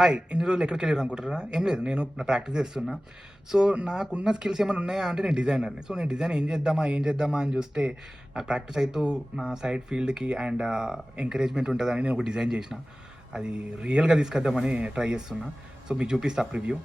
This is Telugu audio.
హాయ్! ఇన్ని రోజులు ఎక్కడికెళ్లారు అనుకుంటుర్రా? ఏం లేదు. నేను ప్రాక్టీస్ చేస్తున్నా. సో, నాకున్న స్కిల్స్ ఏమైనా ఉన్నాయా అంటే నేను డిజైనర్‌ని. సో, నేను డిజైన్ ఏం చేద్దామా అని చూస్తే నాకు ప్రాక్టీస్ అయితూ నా సైడ్ ఫీల్డ్‌కి అండ్ ఎంకరేజ్‌మెంట్ ఉంటదని నేను ఒక డిజైన్ చేసిన. అది రియల్‌గా తీసుకొద్దామని ట్రై చేస్తున్నా. సో, మీకు చూపిస్తా ప్రివ్యూ.